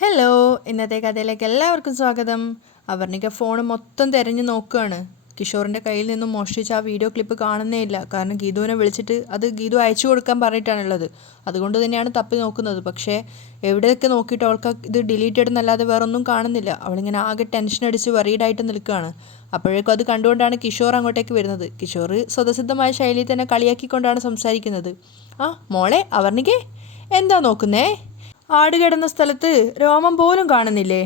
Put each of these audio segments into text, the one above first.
Hello ഇന്നത്തെ കഥയിലേക്ക് എല്ലാവർക്കും സ്വാഗതം. അവർണിക ഫോൺ മൊത്തം തിരഞ്ഞു നോക്കുകയാണ്. കിഷോറിന്റെ കയ്യിൽ നിന്നും മോഷ്ടിച്ച ആ വീഡിയോ ക്ലിപ്പ് കാണുന്നേ ഇല്ല. കാരണം ഗീതുവിനെ വിളിച്ചിട്ട് അത് ഗീതു അയച്ചു കൊടുക്കാൻ പറഞ്ഞിട്ടാണുള്ളത് അതുകൊണ്ട് തന്നെയാണ് തപ്പി നോക്കുന്നത്. പക്ഷേ എവിടെയൊക്കെ നോക്കിയിട്ട് അവൾക്ക് ഇത് ഡിലീറ്റ് ചെയ്തെന്നല്ലാതെ വേറെ ഒന്നും കാണുന്നില്ല. അവളിങ്ങനെ ആകെ ടെൻഷൻ അടിച്ച് വറീഡായിട്ട് നിൽക്കുകയാണ്. അപ്പോഴേക്കും അത് കണ്ടുകൊണ്ടാണ് കിഷോർ അങ്ങോട്ടേക്ക് വരുന്നത്. കിഷോർ സ്വതസിദ്ധമായ ശൈലിയിൽ തന്നെ കളിയാക്കിക്കൊണ്ടാണ് സംസാരിക്കുന്നത്. ആ മോളെ അവർണികേ എന്താ നോക്കുന്നേ? ആട് കിടന്ന സ്ഥലത്ത് രോമം പോലും കാണുന്നില്ലേ?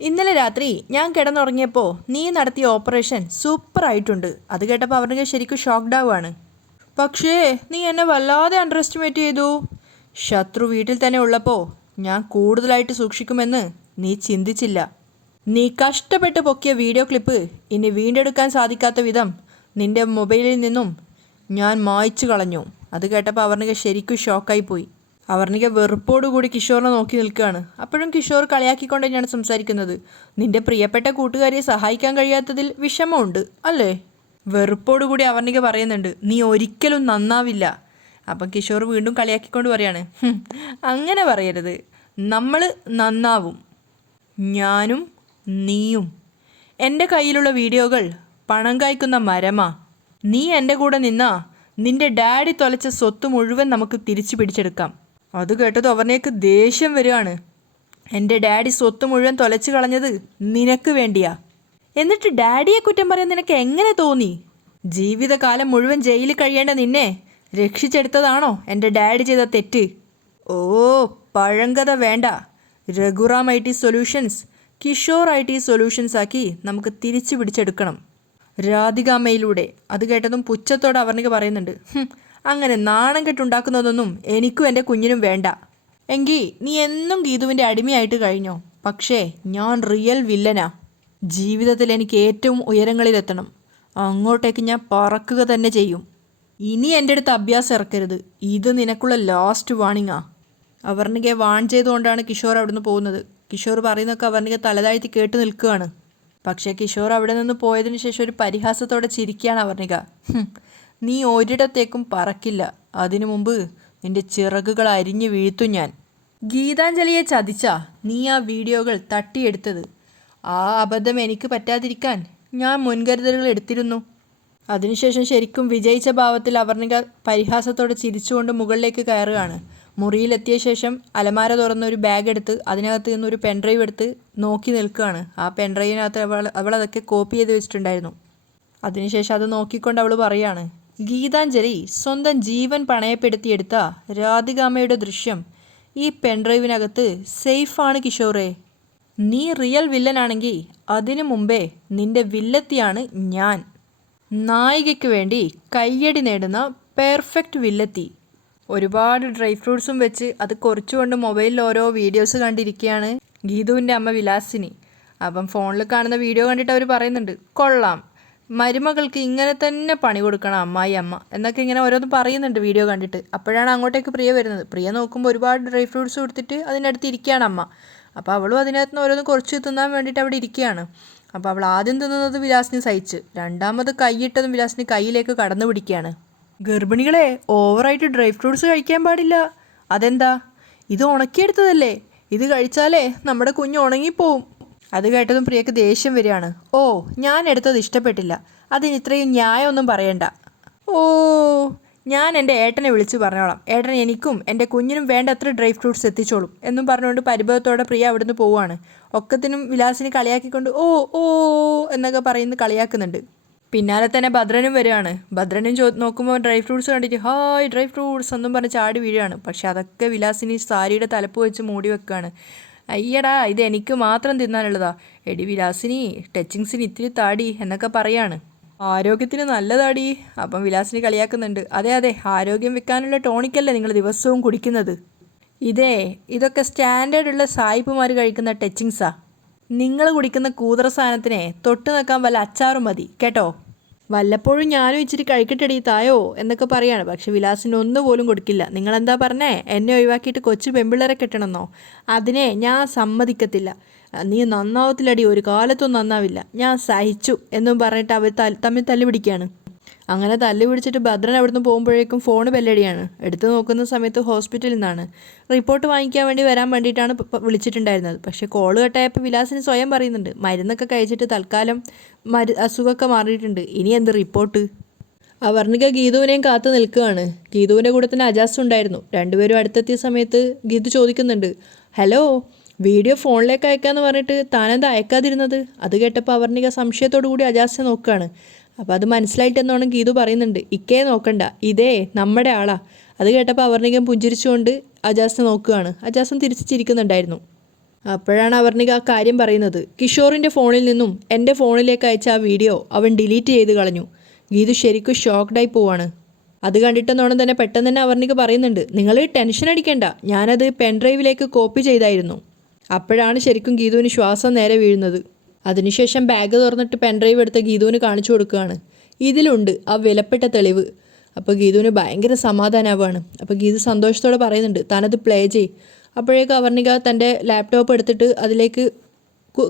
ഇന്നലെ രാത്രി ഞാൻ കിടന്നുറങ്ങിയപ്പോൾ നീ നടത്തിയ ഓപ്പറേഷൻ സൂപ്പർ ആയിട്ടുണ്ട് അത് കേട്ടപ്പോൾ അവർക്ക് ശരിക്കും ഷോക്ക്ഡ് ആവുകയാണ് പക്ഷേ നീ എന്നെ വല്ലാതെ അണ്ടർ എസ്റ്റിമേറ്റ് ചെയ്തു. ശത്രു വീട്ടിൽ തന്നെ ഉള്ളപ്പോൾ ഞാൻ കൂടുതലായിട്ട് സൂക്ഷിക്കുമെന്ന് നീ ചിന്തിച്ചില്ല. നീ കഷ്ടപ്പെട്ട് പൊക്കിയ വീഡിയോ ക്ലിപ്പ് ഇനി വീണ്ടെടുക്കാൻ സാധിക്കാത്ത വിധം നിന്റെ മൊബൈലിൽ നിന്നും ഞാൻ മായ്ച്ചു കളഞ്ഞു. അത് കേട്ടപ്പോൾ അവർണിക ശരിക്കും ഷോക്കായി പോയി. അവർണിക വെറുപ്പോടുകൂടി കിഷോറിനെ നോക്കി നിൽക്കുകയാണ്. അപ്പോഴും കിഷോർ കളിയാക്കിക്കൊണ്ട് തന്നെയാണ് സംസാരിക്കുന്നത്. നിന്റെ പ്രിയപ്പെട്ട കൂട്ടുകാരിയെ സഹായിക്കാൻ കഴിയാത്തതിൽ വിഷമമുണ്ട് അല്ലേ? വെറുപ്പോടുകൂടി അവർണിക പറയുന്നുണ്ട്. നീ ഒരിക്കലും നന്നാവില്ല. അപ്പം കിഷോർ വീണ്ടും കളിയാക്കിക്കൊണ്ട് പറയാണ്. "ഹും, അങ്ങനെ പറയരുത്. നമ്മൾ നന്നാവും. ഞാനും നീയും. എന്റെ കയ്യിലുള്ള വീഡിയോകൾ പണം കായ്ക്കുന്ന മരമാ. നീ എന്റെ കൂടെ നിന്നാ നിന്റെ ഡാഡി തൊലച്ച സ്വത്ത് മുഴുവൻ നമുക്ക് തിരിച്ചു പിടിച്ചെടുക്കാം. അത് കേട്ടത് അവനേക്ക് ദേഷ്യം വരികയാണ്. എന്റെ ഡാഡി സ്വത്ത് മുഴുവൻ തൊലച്ചു കളഞ്ഞത് നിനക്ക് വേണ്ടിയാ. എന്നിട്ട് ഡാഡിയെ കുറ്റം പറയാൻ നിനക്ക് എങ്ങനെ തോന്നി? ജീവിതകാലം മുഴുവൻ ജയിലിൽ കഴിയേണ്ട നിന്നെ രക്ഷിച്ചെടുത്തതാണോ എന്റെ ഡാഡി ചെയ്ത തെറ്റ്? ഓ പഴങ്കഥ വേണ്ട. Raghuram I T solutions Kishore I T solutions ആക്കി നമുക്ക് തിരിച്ചു പിടിച്ചെടുക്കണം. രാധികാമ്മയിലൂടെ. അത് കേട്ടതും പുച്ഛത്തോടെ അവർണിക പറയുന്നുണ്ട്. "ഹും, അങ്ങനെ നാണം കെട്ടുണ്ടാക്കുന്നതൊന്നും എനിക്കും എന്റെ കുഞ്ഞിനും വേണ്ട. എങ്കിൽ നീ എന്നും ഗീതുവിന്റെ അടിമയായിട്ട് കഴിഞ്ഞോ? പക്ഷേ ഞാൻ റിയൽ വില്ലനാ ജീവിതത്തിൽ എനിക്ക് ഏറ്റവും ഉയരങ്ങളിലെത്തണം. അങ്ങോട്ടേക്ക് ഞാൻ പറക്കുക തന്നെ ചെയ്യും. ഇനി എന്റെ അടുത്ത് അഭ്യാസം ഇറക്കരുത്. ഇത് നിനക്കുള്ള ലാസ്റ്റ് വാണിങ്ങാ അവർണികെ വാൺ ചെയ്തുകൊണ്ടാണ് കിഷോർ അവിടുന്ന് പോകുന്നത്. കിഷോർ പറയുന്നൊക്കെ അവർണിക തലതാഴ്ത്തി കേട്ട് നിൽക്കുകയാണ്. പക്ഷേ കിഷോർ അവിടെ നിന്ന് പോയതിനു ശേഷം ഒരു പരിഹാസത്തോടെ ചിരിക്കുകയാണ് അവർണിക. "ഹും, നീ ഒരിടത്തേക്കും പറക്കില്ല. അതിനു മുമ്പ് നിന്റെ ചിറകുകൾ അരിഞ്ഞു വീഴ്ത്തു ഞാൻ. ഗീതാഞ്ജലിയെ ചതിച്ച നീ ആ വീഡിയോകൾ തട്ടിയെടുത്തത്. ആ അബദ്ധം എനിക്ക് പറ്റാതിരിക്കാൻ ഞാൻ മുൻകരുതലുകൾ എടുത്തിരുന്നു. അതിനുശേഷം ശരിക്കും വിജയിച്ച ഭാവത്തിൽ അവർണിക പരിഹാസത്തോടെ ചിരിച്ചുകൊണ്ട് മുകളിലേക്ക് കയറുകയാണ്. മുറിയിലെത്തിയ ശേഷം അലമാര തുറന്ന് ഒരു ബാഗ് എടുത്ത് അതിനകത്ത് നിന്ന് ഒരു പെൻഡ്രൈവ് എടുത്ത് നോക്കി നിൽക്കുകയാണ്. ആ പെൻഡ്രൈവിനകത്ത് അവൾ അവൾ അതൊക്കെ കോപ്പി ചെയ്ത് വെച്ചിട്ടുണ്ടായിരുന്നു. അതിനുശേഷം അത് നോക്കിക്കൊണ്ട് അവൾ പറയാണ് ഗീതാഞ്ജലി സ്വന്തം ജീവൻ പണയപ്പെടുത്തിയെടുത്ത രാധികാമ്മയുടെ ദൃശ്യം ഈ പെൻഡ്രൈവിനകത്ത് സേഫാണ് കിഷോറെ. നീ റിയൽ വില്ലനാണെങ്കിൽ അതിനു മുമ്പേ നിന്റെ വില്ലത്തിയാണ് ഞാൻ. നായികയ്ക്ക് വേണ്ടി കയ്യടി നേടുന്ന പെർഫെക്റ്റ് വില്ലത്തി. ഒരുപാട് ഡ്രൈ ഫ്രൂട്ട്സും വെച്ച് അത് കുറച്ചുകൊണ്ട് മൊബൈലിൽ ഓരോ വീഡിയോസ് കണ്ടിരിക്കുകയാണ് ഗീതുവിന്റെ അമ്മ വിലാസിനി. അപ്പം ഫോണിൽ കാണുന്ന വീഡിയോ കണ്ടിട്ട് അവർ പറയുന്നുണ്ട് കൊള്ളാം. മരുമകൾക്ക് ഇങ്ങനെ തന്നെ പണി കൊടുക്കണം അമ്മായി അമ്മ എന്നൊക്കെ ഇങ്ങനെ ഓരോന്ന് പറയുന്നുണ്ട് വീഡിയോ കണ്ടിട്ട്. അപ്പോഴാണ് അങ്ങോട്ടേക്ക് പ്രിയ വരുന്നത്. പ്രിയ നോക്കുമ്പോൾ ഒരുപാട് ഡ്രൈ ഫ്രൂട്ട്സ് കൊടുത്തിട്ട് അതിനടുത്ത് ഇരിക്കുകയാണ് അമ്മ. അപ്പോൾ അവളും അതിനകത്ത് നിന്ന് ഓരോന്ന് കുറച്ച് തിന്നാൻ വേണ്ടിയിട്ട് അവിടെ ഇരിക്കുകയാണ്. അപ്പോൾ അവൾ ആദ്യം തിന്നുന്നത് വിലാസിനി സഹിച്ച്. രണ്ടാമത് കൈയിട്ടതും വിലാസിനി കയ്യിലേക്ക് കടന്നു പിടിക്കുകയാണ്. ഗർഭിണികളെ ഓവറായിട്ട് ഡ്രൈ ഫ്രൂട്ട്സ് കഴിക്കാൻ പാടില്ല. അതെന്താ? ഇത് ഉണക്കിയെടുത്തതല്ലേ? ഇത് കഴിച്ചാലേ നമ്മുടെ കുഞ്ഞ് ഉണങ്ങിപ്പോവും. അത് കേട്ടതും പ്രിയക്ക് ദേഷ്യം വരികയാണ്. ഓ ഞാൻ എടുത്തത് ഇഷ്ടപ്പെട്ടില്ല. അതിന് ഇത്രയും ന്യായമൊന്നും പറയണ്ട. ഓ ഞാൻ എന്റെ ഏട്ടനെ വിളിച്ച് പറഞ്ഞോളാം. ഏട്ടൻ എനിക്കും എന്റെ കുഞ്ഞിനും വേണ്ടത്ര ഡ്രൈ ഫ്രൂട്ട്സ് എത്തിച്ചോളും എന്നും പറഞ്ഞുകൊണ്ട് പരിഭവത്തോടെ പ്രിയ അവിടുന്ന് പോവുകയാണ്. ഒക്കത്തിനും വിലാസിനെ കളിയാക്കിക്കൊണ്ട് ഓ ഓ എന്നൊക്കെ പറയുന്നത് കളിയാക്കുന്നുണ്ട്. പിന്നാലെ തന്നെ ഭദ്രനും വരികയാണ്. ഭദ്രനും ചോ നോക്കുമ്പോൾ ഡ്രൈ ഫ്രൂട്ട്സ് കണ്ടിട്ട് ഹായ് ഡ്രൈ ഫ്രൂട്ട്സ് എന്നും പറഞ്ഞ് ചാടി വീഴുകയാണ്. പക്ഷെ അതൊക്കെ വിലാസിനി സാരിയുടെ തലപ്പ് വെച്ച് മൂടി വെക്കുകയാണ്. അയ്യടാ ഇത് എനിക്ക് മാത്രം തിന്നാനുള്ളതാ. എടി വിലാസിനി ടച്ചിങ്സിന് ഇത്തിരി താടി എന്നൊക്കെ പറയാണ്. ആരോഗ്യത്തിന് നല്ലതാടി. അപ്പം വിലാസിനി കളിയാക്കുന്നുണ്ട്. അതെ അതെ ആരോഗ്യം വെക്കാനുള്ള ടോണിക്കല്ലേ നിങ്ങൾ ദിവസവും കുടിക്കുന്നത്. ഇതേ ഇതൊക്കെ സ്റ്റാൻഡേർഡ് ഉള്ള സായിപ്പുമാർ കഴിക്കുന്ന ടച്ചിങ്സാ. നിങ്ങൾ കുടിക്കുന്ന കൂതറ സാധനത്തിനെ തൊട്ട് നിൽക്കാൻ വല്ല അച്ചാറും മതി കേട്ടോ? വല്ലപ്പോഴും ഞാനും ഇച്ചിരി കഴിക്കട്ടെടി തായോ? എന്നൊക്കെ പറയാണ്. പക്ഷെ വിലാസിന് ഒന്നു പോലും കൊടുക്കില്ല. നിങ്ങളെന്താ പറഞ്ഞേ? എന്നെ ഒഴിവാക്കിയിട്ട് കൊച്ചു പെമ്പിള്ളേരെ കെട്ടണമെന്നോ? അതിനെ ഞാൻ സമ്മതിക്കത്തില്ല. നീ നന്നാവത്തില്ലടി. ഒരു കാലത്തും നന്നാവില്ല. ഞാൻ സഹിച്ചു എന്നും പറഞ്ഞിട്ട് അവർ തമ്മിൽ തല്ലി പിടിക്കുകയാണ് അങ്ങനെ തല്ലു പിടിച്ചിട്ട് ഭദ്രൻ അവിടുന്ന് പോകുമ്പോഴേക്കും ഫോൺ ബെല്ലടിയാണ്. എടുത്തു നോക്കുന്ന സമയത്ത് ഹോസ്പിറ്റലിൽ നിന്നാണ്. റിപ്പോർട്ട് വാങ്ങിക്കാൻ വേണ്ടി വരാൻ വേണ്ടിയിട്ടാണ് വിളിച്ചിട്ടുണ്ടായിരുന്നത്. പക്ഷേ കോൾ കട്ടായപ്പോൾ വിലാസിന് സ്വയം പറയുന്നുണ്ട്. മരുന്നൊക്കെ കഴിച്ചിട്ട് തൽക്കാലം മരു അസുഖമൊക്കെ മാറിയിട്ടുണ്ട്. ഇനി എന്ത് റിപ്പോർട്ട് അവർണിക ഗീതുവിനെയും കാത്തു നിൽക്കുകയാണ്. ഗീതുവിന്റെ കൂടെ തന്നെ അജാസ് ഉണ്ടായിരുന്നു. രണ്ടുപേരും അടുത്തെത്തിയ സമയത്ത് ഗീതു ചോദിക്കുന്നുണ്ട് ഹലോ വീഡിയോ ഫോണിലേക്ക് അയക്കാമെന്ന് പറഞ്ഞിട്ട് താനെന്താ അയക്കാതിരുന്നത്? അത് കേട്ടപ്പോൾ അവർണിക സംശയത്തോടു കൂടി അജാസിനെ നോക്കുകയാണ്. അപ്പോൾ അത് മനസ്സിലായിട്ടെന്നോണം ഗീതു പറയുന്നുണ്ട് ഇക്കേ നോക്കണ്ട ഇതേ നമ്മുടെ ആളാ. അത് കേട്ടപ്പോൾ അവർണിക പുഞ്ചിരിച്ചുകൊണ്ട് അജാസിനെ നോക്കുകയാണ്. അജാസൻ തിരിച്ച് ചിരിക്കുന്നുണ്ടായിരുന്നു. അപ്പോഴാണ് അവർണിക ആ കാര്യം പറയുന്നത്. കിഷോറിന്റെ ഫോണിൽ നിന്നും എന്റെ ഫോണിലേക്ക് അയച്ച ആ വീഡിയോ അവൻ ഡിലീറ്റ് ചെയ്ത് കളഞ്ഞു. ഗീതു ശരിക്കും ഷോക്ക്ഡായി പോവാണ്. അത് കണ്ടിട്ടെന്നോണം തന്നെ പെട്ടെന്ന് തന്നെ അവർണിക പറയുന്നുണ്ട് നിങ്ങൾ ടെൻഷൻ അടിക്കേണ്ട ഞാനത് പെൻഡ്രൈവിലേക്ക് കോപ്പി ചെയ്തായിരുന്നു. അപ്പോഴാണ് ശരിക്കും ഗീതുവിന് ശ്വാസം നേരെ വീഴുന്നത്. അതിനുശേഷം ബാഗ് തുറന്നിട്ട് പെൻഡ്രൈവ് എടുത്ത് ഗീതുവിന് കാണിച്ചു കൊടുക്കുകയാണ്. ഇതിലുണ്ട് ആ വിലപ്പെട്ട തെളിവ്. അപ്പോൾ ഗീതുവിന് ഭയങ്കര സമാധാനമാവുകയാണ് അപ്പോൾ ഗീതു സന്തോഷത്തോടെ പറയുന്നുണ്ട് താനത് പ്ലേ ചെയ് അപ്പോഴേക്ക് അവർണിക തന്റെ ലാപ്ടോപ്പ് എടുത്തിട്ട് അതിലേക്ക്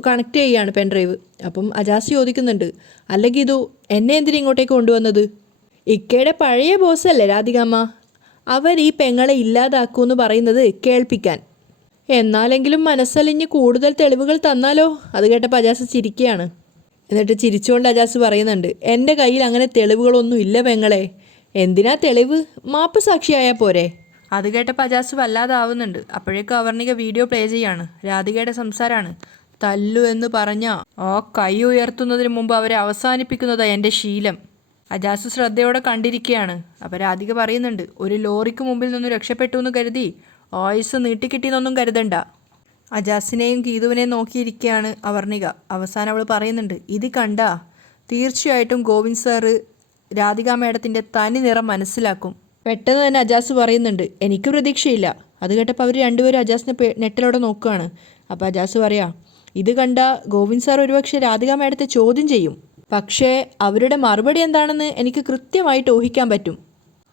കണക്ട് ചെയ്യുകയാണ് പെൻഡ്രൈവ് അപ്പം അജാസ് ചോദിക്കുന്നുണ്ട് അല്ല ഗീതു എന്നെ എന്തിനാ ഇങ്ങോട്ടേക്ക് കൊണ്ടുവന്നത്? ഇക്കയുടെ പഴയ ബോസല്ലേ രാധികാമ്മ. അവർ ഈ പെങ്ങളെ ഇല്ലാതാക്കൂന്ന് പറയുന്നത് കേൾപ്പിക്കാൻ. എന്നാലെങ്കിലും മനസ്സലിഞ്ഞ് കൂടുതൽ തെളിവുകൾ തന്നാലോ? അത് കേട്ടപ്പോൾ അജാസ് ചിരിക്കുകയാണ്. എന്നിട്ട് ചിരിച്ചുകൊണ്ട് അജാസ് പറയുന്നുണ്ട് എന്റെ കയ്യിൽ അങ്ങനെ തെളിവുകളൊന്നും ഇല്ല പെങ്ങളെ. എന്തിനാ തെളിവ്? മാപ്പ് സാക്ഷിയായാൽ പോരെ. അത് കേട്ടപ്പോൾ അജാസ് വല്ലാതാവുന്നുണ്ട്. അപ്പോഴേക്കും അവർണിക വീഡിയോ പ്ലേ ചെയ്യാണ്. രാധികയുടെ സംസാരമാണ് തല്ലു എന്ന് പറഞ്ഞ ആ കൈ ഉയർത്തുന്നതിന് മുമ്പ് അവരെ അവസാനിപ്പിക്കുന്നതാ എന്റെ ശീലം. അജാസ് ശ്രദ്ധയോടെ കണ്ടിരിക്കുകയാണ്. അപ്പോൾ രാധിക പറയുന്നുണ്ട് ഒരു ലോറിക്ക് മുമ്പിൽ നിന്ന് രക്ഷപ്പെട്ടു എന്ന് കരുതി ഓയസ് നീട്ടിക്കിട്ടിയെന്നൊന്നും കരുതണ്ട. അജാസിനെയും ഗീതുവിനെയും നോക്കിയിരിക്കുകയാണ് അവർണിക. അവസാനം അവൾ പറയുന്നുണ്ട് ഇത് കണ്ട തീർച്ചയായിട്ടും ഗോവിന്ദ് സാറ് രാധിക മേഡത്തിന്റെ തനി നിറം മനസ്സിലാക്കും. പെട്ടെന്ന് തന്നെ അജാസ് പറയുന്നുണ്ട് എനിക്ക് പ്രതീക്ഷയില്ല. അത് കേട്ടപ്പോൾ അവർ രണ്ടുപേരും അജാസിനെ നെറ്റിലൂടെ നോക്കുകയാണ്. അപ്പോൾ അജാസ് പറയാ ഇത് കണ്ട ഗോവിന്ദ് സാർ ഒരുപക്ഷെ രാധിക മേഡത്തെ ചോദ്യം ചെയ്യും. പക്ഷേ അവരുടെ മറുപടി എന്താണെന്ന് എനിക്ക് കൃത്യമായിട്ട് ഊഹിക്കാൻ പറ്റും.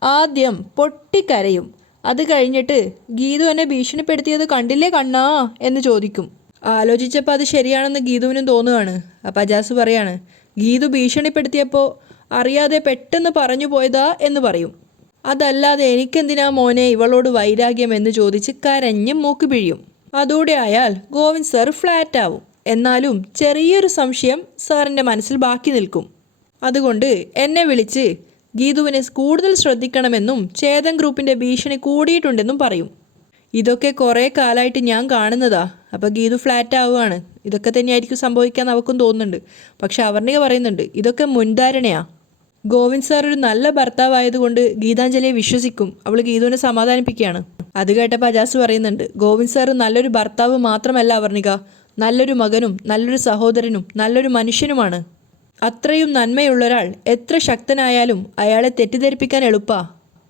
ആദ്യം പൊട്ടിക്കരയും. അത് കഴിഞ്ഞിട്ട് ഗീതു എന്നെ ഭീഷണിപ്പെടുത്തിയത് കണ്ടില്ലേ കണ്ണാ എന്ന് ചോദിക്കും. ആലോചിച്ചപ്പോൾ അത് ശരിയാണെന്ന് ഗീതുവിനും തോന്നുകയാണ്. അപ്പം അജാസ് പറയാണ് ഗീതു ഭീഷണിപ്പെടുത്തിയപ്പോൾ അറിയാതെ പെട്ടെന്ന് പറഞ്ഞു പോയതാ എന്ന് പറയും. അതല്ലാതെ എനിക്കെന്തിനാ മോനെ ഇവളോട് വൈരാഗ്യം എന്ന് ചോദിച്ച് കരഞ്ഞ് മൂക്ക് പിഴിയും. അതോടെ ആയാൽ ഗോവിന്ദ് സർ ഫ്ലാറ്റ് ആവും എന്നാലും ചെറിയൊരു സംശയം സാറിന്റെ മനസ്സിൽ ബാക്കി നിൽക്കും. അതുകൊണ്ട് എന്നെ വിളിച്ച് ഗീതുവിനെ കൂടുതൽ ശ്രദ്ധിക്കണമെന്നും ചേതൻ ഗ്രൂപ്പിന്റെ ഭീഷണി കൂടിയിട്ടുണ്ടെന്നും പറയും. ഇതൊക്കെ കുറേ കാലമായിട്ട് ഞാൻ കാണുന്നതാ. അപ്പോൾ ഗീതു ഫ്ലാറ്റ് ആവുകയാണ്. ഇതൊക്കെ തന്നെയായിരിക്കും സംഭവിക്കാൻ അവർക്കും തോന്നുന്നുണ്ട്. പക്ഷെ അവർണിക പറയുന്നുണ്ട് ഇതൊക്കെ മുൻധാരണയാ. ഗോവിന്ദ് സാർ ഒരു നല്ല ഭർത്താവായതുകൊണ്ട് ഗീതാഞ്ജലിയെ വിശ്വസിക്കും. അവൾ ഗീതുവിനെ സമാധാനിപ്പിക്കുകയാണ്. അത് കേട്ടപ്പോൾ അജാസ് പറയുന്നുണ്ട് ഗോവിന്ദ് സാർ നല്ലൊരു ഭർത്താവ് മാത്രമല്ല അവർണിക. നല്ലൊരു മകനും നല്ലൊരു സഹോദരനും നല്ലൊരു മനുഷ്യനുമാണ്. അത്രയും നന്മയുള്ളൊരാൾ എത്ര ശക്തനായാലും അയാളെ തെറ്റിദ്ധരിപ്പിക്കാൻ എളുപ്പാ.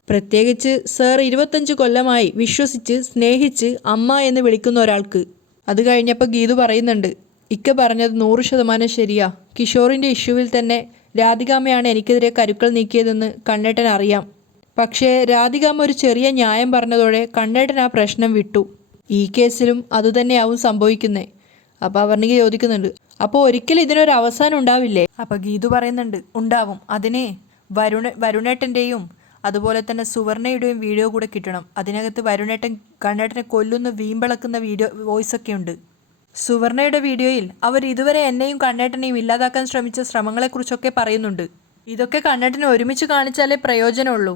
പ്രത്യേകിച്ച് സർ ഇരുപത്തഞ്ച് കൊല്ലമായി വിശ്വസിച്ച് സ്നേഹിച്ച് അമ്മ എന്ന് വിളിക്കുന്ന ഒരാൾക്ക്. അത് കഴിഞ്ഞപ്പോൾ ഗീതു പറയുന്നുണ്ട് ഇക്ക പറഞ്ഞത് നൂറ് ശതമാനം ശരിയാ. കിഷോറിന്റെ ഇഷ്യൂവിൽ തന്നെ രാധികാമ്മയാണ് എനിക്കെതിരെ കരുക്കൾ നീക്കിയതെന്ന് കണ്ണേട്ടൻ അറിയാം. പക്ഷേ രാധികാമ്മ ഒരു ചെറിയ ന്യായം പറഞ്ഞതോടെ കണ്ണേട്ടൻ ആ പ്രശ്നം വിട്ടു. ഈ കേസിലും അതുതന്നെയാവും സംഭവിക്കുന്നേ. അപ്പോൾ അവർണിക്ക് ചോദിക്കുന്നുണ്ട്. അപ്പോൾ ഒരിക്കലും ഇതിനൊരു അവസാനം ഉണ്ടാവില്ലേ? അപ്പോൾ ഗീതു പറയുന്നുണ്ട് ഉണ്ടാവും. അതിനെ വരുണ വരുണേട്ടന്റെയും അതുപോലെ തന്നെ സുവർണയുടെയും വീഡിയോ കൂടെ കിട്ടണം. അതിനകത്ത് വരുണേട്ടൻ കണ്ണേട്ടനെ കൊല്ലുന്ന വീമ്പിളക്കുന്ന വീഡിയോ വോയിസ് ഒക്കെ ഉണ്ട്. സുവർണയുടെ വീഡിയോയിൽ അവർ ഇതുവരെ എന്നെയും കണ്ണേട്ടനെയും ഇല്ലാതാക്കാൻ ശ്രമിച്ച ശ്രമങ്ങളെക്കുറിച്ചൊക്കെ പറയുന്നുണ്ട്. ഇതൊക്കെ കണ്ണേട്ടനെ ഒരുമിച്ച് കാണിച്ചാലേ പ്രയോജനമുള്ളൂ.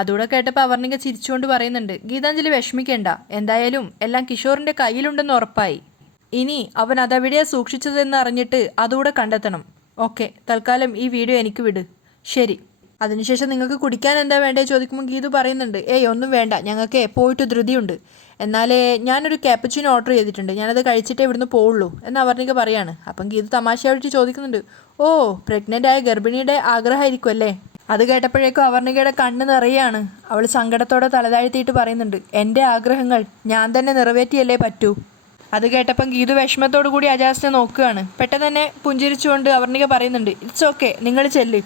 അതുകൂടെ കേട്ടപ്പോൾ അവർണിക ചിരിച്ചുകൊണ്ട് പറയുന്നുണ്ട് ഗീതാഞ്ജലി വിഷമിക്കേണ്ട. എന്തായാലും എല്ലാം കിഷോറിന്റെ കയ്യിലുണ്ടെന്ന് ഉറപ്പായി. ഇനി അവൻ അതെവിടെയാ സൂക്ഷിച്ചതെന്ന് അറിഞ്ഞിട്ട് അതുകൂടെ കണ്ടെത്തണം. ഓക്കെ തൽക്കാലം ഈ വീഡിയോ എനിക്ക് വിട്. ശരി. അതിനുശേഷം നിങ്ങൾക്ക് കുടിക്കാൻ എന്താ വേണ്ടേ ചോദിക്കുമ്പോൾ ഗീതു പറയുന്നുണ്ട് ഏയ് ഒന്നും വേണ്ട. ഞങ്ങൾക്ക് പോയിട്ട് ധൃതിയുണ്ട്. എന്നാലേ ഞാനൊരു ക്യാപ്പച്ചിന് ഓർഡർ ചെയ്തിട്ടുണ്ട്. ഞാനത് കഴിച്ചിട്ടേ ഇവിടുന്ന് പോവുള്ളൂ എന്ന് അവർണിക പറയാണ്. അപ്പം ഗീതു തമാശയായിട്ട് ചോദിക്കുന്നുണ്ട് ഓ പ്രഗ്നന്റ് ആയ ഗർഭിണിയുടെ ആഗ്രഹമായിരിക്കും അല്ലേ അത് കേട്ടപ്പോഴേക്കും അവർണികയുടെ കണ്ണ് നിറയാണ്. അവൾ സങ്കടത്തോടെ തലതാഴ്ത്തിയിട്ട് പറയുന്നുണ്ട് എന്റെ ആഗ്രഹങ്ങൾ ഞാൻ തന്നെ നിറവേറ്റിയല്ലേ പറ്റൂ? അത് കേട്ടപ്പം ഗീതു വിഷമത്തോടു കൂടി അജാസിനെ നോക്കുകയാണ്. പെട്ടെന്ന് തന്നെ പുഞ്ചിരിച്ചുകൊണ്ട് അവർണിക പറയുന്നുണ്ട് ഇറ്റ്സ് ഓക്കെ നിങ്ങൾ ചെല്ല്.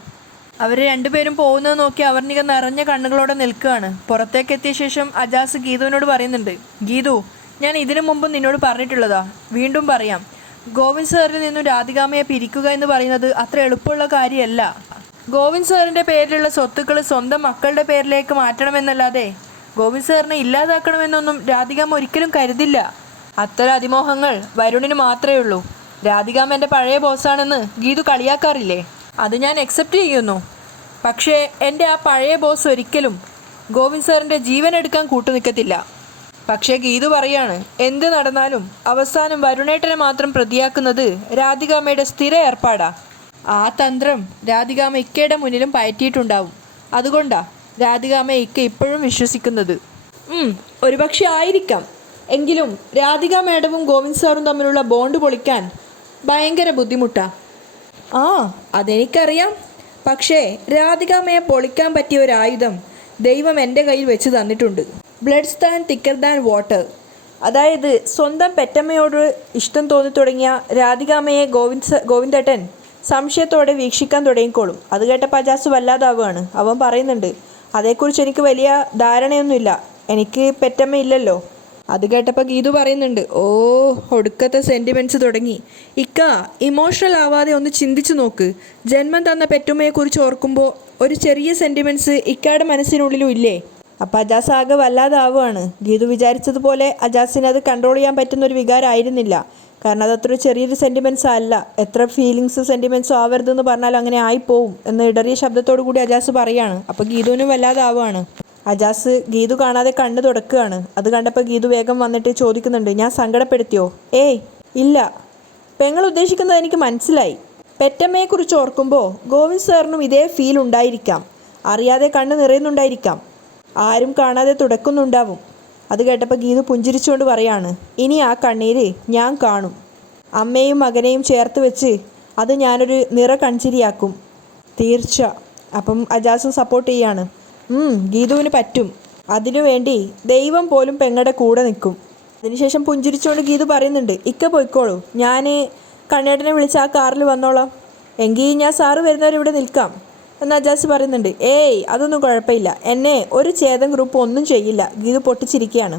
അവർ രണ്ടുപേരും പോകുന്നത് നോക്കി അവർണിക നിറഞ്ഞ കണ്ണുകളോടെ നിൽക്കുകയാണ്. പുറത്തേക്ക് എത്തിയ ശേഷം അജാസ് ഗീതുവിനോട് പറയുന്നുണ്ട് ഗീതു ഞാൻ ഇതിനു മുമ്പ് നിന്നോട് പറഞ്ഞിട്ടുള്ളതാ. വീണ്ടും പറയാം. ഗോവിന്ദ് സാറിൽ നിന്നും രാധികാമയെ പിരിക്കുക എന്ന് പറയുന്നത് അത്ര എളുപ്പമുള്ള കാര്യമല്ല. ഗോവിന്ദ് സാറിന്റെ പേരിലുള്ള സ്വത്തുക്കൾ സ്വന്തം മക്കളുടെ പേരിലേക്ക് മാറ്റണമെന്നല്ലാതെ ഗോവിന്ദ് സാറിനെ ഇല്ലാതാക്കണമെന്നൊന്നും രാധികാമ ഒരിക്കലും കരുതില്ല. അത്തരം അതിമോഹങ്ങൾ വരുണിന് മാത്രമേ ഉള്ളൂ. രാധികാമ്മ എന്റെ പഴയ ബോസാണെന്ന് ഗീതു കളിയാക്കാറില്ലേ? അത് ഞാൻ അക്സെപ്റ്റ് ചെയ്യുന്നു. പക്ഷേ എന്റെ ആ പഴയ ബോസ് ഒരിക്കലും ഗോവിന്ദ് സാറിന്റെ ജീവൻ എടുക്കാൻ കൂട്ടുനിൽക്കത്തില്ല. പക്ഷേ ഗീതു പറയാണ് എന്ത് നടന്നാലും അവസാനം വരുണേട്ടനെ മാത്രം പ്രതിയാക്കുന്നത് രാധികാമയുടെ സ്ഥിര ഏർപ്പാടാ. ആ തന്ത്രം രാധികാമ ഇക്കയുടെ മുന്നിലും പയറ്റിയിട്ടുണ്ടാവും. അതുകൊണ്ടാ രാധികാമ ഇക്ക ഇപ്പോഴും വിശ്വസിക്കുന്നത്. ഒരുപക്ഷെ ആയിരിക്കാം. എങ്കിലും രാധിക മാഡവും ഗോവിന്ദ് സാറും തമ്മിലുള്ള ബോണ്ട് പൊളിക്കാൻ ഭയങ്കര ബുദ്ധിമുട്ടാ. ആ അതെനിക്കറിയാം. പക്ഷേ രാധികാമ്മയെ പൊളിക്കാൻ പറ്റിയ ഒരു ആയുധം ദൈവം എന്റെ കയ്യിൽ വെച്ച് തന്നിട്ടുണ്ട്. Blood's than thicker than water. അതായത് സ്വന്തം പെറ്റമ്മയോട് ഇഷ്ടം തോന്നി തുടങ്ങിയ രാധികാമ്മയെ ഗോവിന്ദ് ഗോവിന്ദട്ടൻ സംശയത്തോടെ വീക്ഷിക്കാൻ തുടങ്ങിക്കോളും. അത് കേട്ട അജാസ് വല്ലാതാവുകയാണ് അവൻ പറയുന്നുണ്ട് അതേക്കുറിച്ച് എനിക്ക് വലിയ ധാരണയൊന്നുമില്ല. എനിക്ക് പെറ്റമ്മ ഇല്ലല്ലോ. അത് കേട്ടപ്പോൾ ഗീതു പറയുന്നുണ്ട് ഓ ഒടുക്കത്തെ സെന്റിമെന്റ്സ് തുടങ്ങി. ഇക്ക ഇമോഷണൽ ആവാതെ ഒന്ന് ചിന്തിച്ചു നോക്ക്. ജന്മം തന്ന പെറ്റുമ്മയെക്കുറിച്ച് ഓർക്കുമ്പോൾ ഒരു ചെറിയ സെന്റിമെന്റ്സ് ഇക്കയുടെ മനസ്സിനുള്ളിലും ഇല്ലേ? അപ്പം അജാസ് ആകെ വല്ലാതാവുകയാണ്. ഗീതു വിചാരിച്ചതുപോലെ അജാസിന് അത് കൺട്രോൾ ചെയ്യാൻ പറ്റുന്ന ഒരു വികാരമായിരുന്നില്ല കാരണം അത് അത്ര ചെറിയൊരു സെന്റിമെന്റ്സ് അല്ല. എത്ര ഫീലിങ്സ് സെന്റിമെൻസും ആവരുതെന്ന് പറഞ്ഞാൽ അങ്ങനെ ആയിപ്പോവും എന്ന് ഇടറിയ ശബ്ദത്തോടു കൂടി അജാസ് പറയാണ്. അപ്പോൾ ഗീതുവിനും വല്ലാതാവുകയാണ്. അജാസ് ഗീതു കാണാതെ കണ്ണു തുടക്കുകയാണ്. അത് കണ്ടപ്പോൾ ഗീതു വേഗം വന്നിട്ട് ചോദിക്കുന്നുണ്ട് ഞാൻ സങ്കടപ്പെടുത്തിയോ? ഏയ് ഇല്ല. പെങ്ങൾ ഉദ്ദേശിക്കുന്നത് എനിക്ക് മനസ്സിലായി. പെറ്റമ്മയെക്കുറിച്ച് ഓർക്കുമ്പോൾ ഗോവിന്ദ് സാറിനും ഇതേ ഫീൽ ഉണ്ടായിരിക്കാം. അറിയാതെ കണ്ണ് നിറയുന്നുണ്ടായിരിക്കാം. ആരും കാണാതെ തുടക്കുന്നുണ്ടാവും. അത് കേട്ടപ്പോൾ ഗീതു പുഞ്ചിരിച്ചുകൊണ്ട് പറയാണ് ഇനി ആ കണ്ണീര് ഞാൻ കാണും. അമ്മയും മകനെയും ചേർത്ത് വെച്ച് അത് ഞാനൊരു നിറ കൺചിരിയാക്കും. തീർച്ച. അപ്പം അജാസും സപ്പോർട്ട് ചെയ്യാണ്. ഗീതുവിന് പറ്റും. അതിനു വേണ്ടി ദൈവം പോലും പെങ്ങളുടെ കൂടെ നിൽക്കും. അതിനുശേഷം പുഞ്ചിരിച്ചുകൊണ്ട് ഗീതു പറയുന്നുണ്ട് ഇക്ക പോയിക്കോളൂ. ഞാൻ കണ്ണേട്ടനെ വിളിച്ച് ആ കാറിൽ വന്നോളാം. എങ്കിൽ ഞാൻ സാറ് വരുന്നവരിവിടെ നിൽക്കാം. എന്ന് അജാസ് പറയുന്നുണ്ട് ഏയ് അതൊന്നും കുഴപ്പമില്ല. എന്നെ ഒരു ചേതൻ ഗ്രൂപ്പ് ഒന്നും ചെയ്യില്ല. ഗീതു പൊട്ടിച്ചിരിക്കുകയാണ്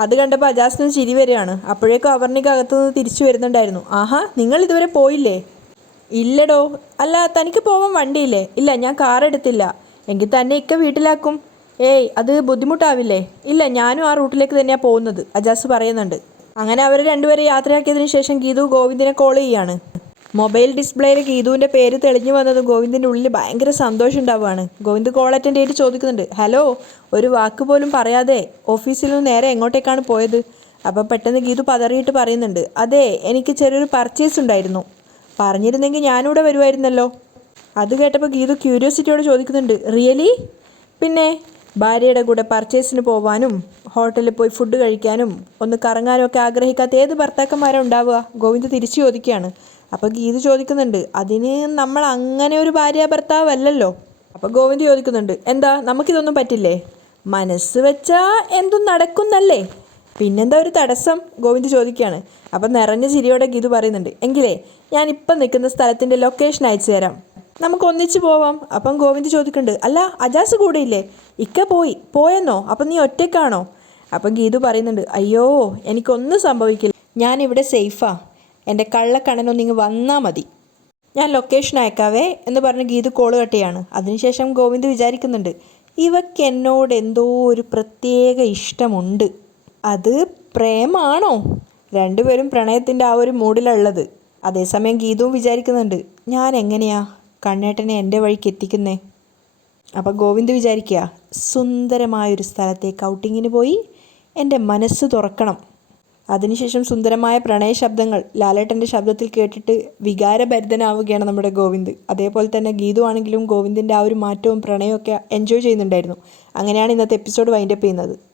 അത് കണ്ടപ്പോൾ അജാസിന് ചിരി വരികയാണ്. അപ്പോഴേക്കും അവർണിക്ക് അകത്തുനിന്ന് തിരിച്ചു വരുന്നുണ്ടായിരുന്നു ആഹാ നിങ്ങൾ ഇതുവരെ പോയില്ലേ? ഇല്ലടോ. അല്ല തനിക്ക് പോവാൻ വണ്ടിയില്ലേ? ഇല്ല ഞാൻ കാർ എടുത്തില്ല എങ്കിൽ തന്നെ ഇക്ക വീട്ടിലാക്കും. ഏയ് അത് ബുദ്ധിമുട്ടാവില്ലേ? ഇല്ല ഞാനും ആ റൂട്ടിലേക്ക് തന്നെയാണ് പോകുന്നത് അജാസ് പറയുന്നുണ്ട്. അങ്ങനെ അവർ രണ്ടുപേരെ യാത്രയാക്കിയതിന് ശേഷം ഗീതു ഗോവിന്ദിനെ കോൾ ചെയ്യാണ്. മൊബൈൽ ഡിസ്പ്ലേയിൽ ഗീതുവിന്റെ പേര് തെളിഞ്ഞു വന്നത് ഗോവിന്ദിന്റെ ഉള്ളിൽ ഭയങ്കര സന്തോഷം ഉണ്ടാവുകയാണ്. ഗോവിന്ദ് കോൾ അറ്റൻഡ് ചെയ്തിട്ട് ചോദിക്കുന്നുണ്ട് ഹലോ ഒരു വാക്ക് പോലും പറയാതെ ഓഫീസിൽ നിന്ന് നേരെ എങ്ങോട്ടേക്കാണ് പോയത്? അപ്പോൾ പെട്ടെന്ന് ഗീതു പതറിയിട്ട് പറയുന്നുണ്ട് അതെ എനിക്ക് ചെറിയൊരു പർച്ചേസ് ഉണ്ടായിരുന്നു. പറഞ്ഞിരുന്നെങ്കിൽ ഞാനിവിടെ വരുമായിരുന്നല്ലോ അത് കേട്ടപ്പോൾ ഗീതു ക്യൂരിയോസിറ്റിയോട് ചോദിക്കുന്നുണ്ട് റിയലി പിന്നെ ഭാര്യയുടെ കൂടെ പർച്ചേസിന് പോവാനും ഹോട്ടലിൽ പോയി ഫുഡ് കഴിക്കാനും ഒന്ന് കറങ്ങാനും ഒക്കെ ആഗ്രഹിക്കാത്ത ഏത് ഭർത്താക്കന്മാരാണ് ഉണ്ടാവുക? ഗോവിന്ദ് തിരിച്ചു ചോദിക്കുകയാണ്. അപ്പോൾ ഗീത് ചോദിക്കുന്നുണ്ട് അതിന് നമ്മൾ അങ്ങനെ ഒരു ഭാര്യ ഭർത്താവല്ലല്ലോ അപ്പോൾ ഗോവിന്ദ് ചോദിക്കുന്നുണ്ട് എന്താ നമുക്കിതൊന്നും പറ്റില്ലേ? മനസ്സ് വെച്ചാൽ എന്തും നടക്കുന്നല്ലേ? പിന്നെന്താ ഒരു തടസ്സം? ഗോവിന്ദ് ചോദിക്കുകയാണ്. അപ്പം നിറഞ്ഞ ചിരിയോടെ ഗീതു പറയുന്നുണ്ട് എങ്കിലേ ഞാൻ ഇപ്പം നിൽക്കുന്ന സ്ഥലത്തിന്റെ ലൊക്കേഷൻ അയച്ചു തരാം നമുക്ക് ഒന്നിച്ച് പോവാം. അപ്പം ഗോവിന്ദ് ചോദിക്കുന്നുണ്ട് അല്ല അജാസ് കൂടെ ഇല്ലേ ഇക്ക പോയി. പോയെന്നോ? അപ്പം നീ ഒറ്റയ്ക്കാണോ? അപ്പം ഗീതു പറയുന്നുണ്ട് അയ്യോ എനിക്കൊന്നും സംഭവിക്കില്ല. ഞാൻ ഞാനിവിടെ സേഫാ. എന്റെ കള്ളക്കണ്ണനൊന്നിങ്ങ് വന്നാൽ മതി. ഞാൻ ലൊക്കേഷൻ അയക്കാവേ എന്ന് പറഞ്ഞ് ഗീതു കോൾ കട്ടിയാണ്. അതിനുശേഷം ഗോവിന്ദ് വിചാരിക്കുന്നുണ്ട് ഇവക്ക് എന്നോട് എന്തോ ഒരു പ്രത്യേക ഇഷ്ടമുണ്ട്. അത് പ്രേമാണോ? രണ്ടുപേരും പ്രണയത്തിന്റെ ആ ഒരു മൂഡിലുള്ളത് അതേസമയം ഗീതവും വിചാരിക്കുന്നുണ്ട് ഞാൻ എങ്ങനെയാ? കണ്ണേട്ടനെ എന്റെ വഴിക്ക് എത്തിക്കുന്നേ. അപ്പം ഗോവിന്ദ് വിചാരിക്കുക സുന്ദരമായൊരു സ്ഥലത്തേക്ക് ഔട്ടിങ്ങിന് പോയി എന്റെ മനസ്സ് തുറക്കണം. അതിനുശേഷം സുന്ദരമായ പ്രണയ ശബ്ദങ്ങൾ ലാലേട്ടന്റെ ശബ്ദത്തിൽ കേട്ടിട്ട് വികാരഭരിതനാവുകയാണ് നമ്മുടെ ഗോവിന്ദ്. അതേപോലെ തന്നെ ഗീതു ആണെങ്കിലും ഗോവിന്ദിന്റെ ആ ഒരു മാറ്റവും പ്രണയവും ഒക്കെ എൻജോയ് ചെയ്യുന്നുണ്ടായിരുന്നു. അങ്ങനെയാണ് ഇന്നത്തെ എപ്പിസോഡ് വൈൻഡപ്പ് ചെയ്യുന്നത്.